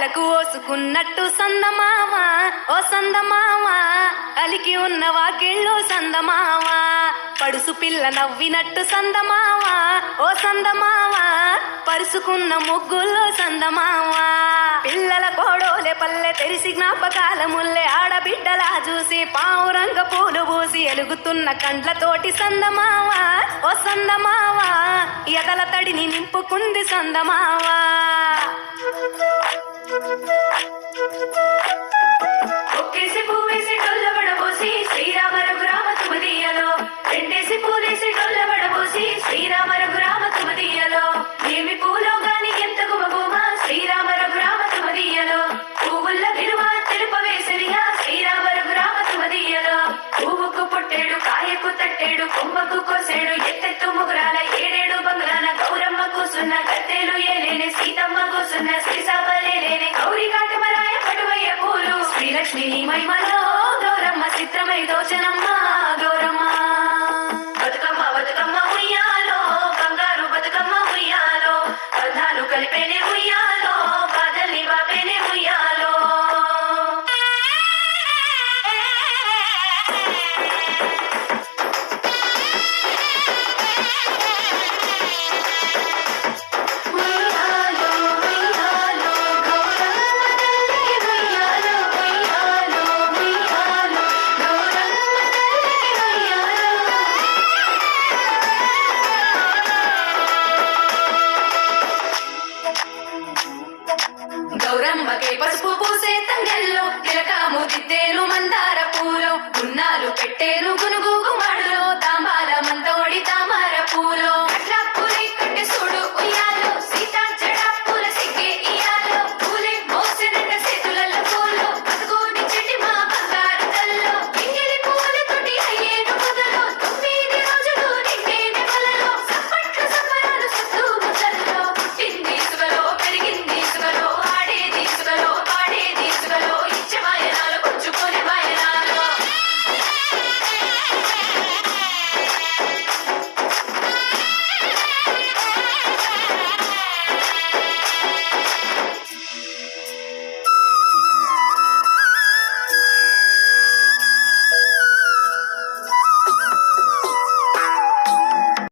ఉయ్యాలకు ఓసుకున్నట్టు సందమామ ఓ సందమామ అలికి ఉన్న వాకిళ్ళు సందమామ పడుసు పిల్ల నవ్వినట్టు సందమామ ఓ సందమామ పరుసుకున్న ముగ్గుల్లో సందమామ పిల్లల కోడోలే పల్లె తెరిసి జ్ఞాపకాల ముల్లె ఆడబిడ్డలా చూసి పావురంగ పూలు పూసి ఎలుగుతున్న కండ్లతోటి సందమావ ఓ సందమావ ఎదల తడిని నింపుకుంది సందమావ ఒక్కేసి పువ్వేసి డొల్లబడబోసి శ్రీరామ రఘురామ తుమదీయలో రెండేసి పూలేసి డొల్లబడబోసి శ్రీరామ రఘురామ తుమదీయలో ఏమి పూలో గాని ఎంత గుమగుమ శ్రీరామ రఘురామ తుమదీయలో పువ్వుల్ల విలువ తెలుపవేసరిగా శ్రీరామ రఘురామ తుమదీయలో పువ్వుకు పుట్టేడు కాయకు తట్టేడు కొమ్మకు కోసేడు ఎత్తెత్తు ముగురాల ఏడేడు బంగ్లాల గౌరమ్మ కూసున్న గద్దెలు ఏలేని సీతమ్మ కూసున్న శ్రీసాబలేని గౌరీ కాటమరాయ పటువయ్య పూలు శ్రీలక్ష్మి మహిమలో గౌరమ్మ చిత్రమై దోచనమ్మ గౌరమ్మ బతుకమ్మ బతుకమ్మ ఉయ్యాలో బంగారు బతుకమ్మ ఉయ్యాలో బంధాలు కలిపేనే ఉయ్యాలో బాధల్ని బాపేనే ఉయ్యాలో గౌరమ్మకే పసుపు పూసే తంగెల్లో తిలకాము దిద్దేను మందార పూలో గున్నాలు పెట్టేను గునుగు గుమాడులో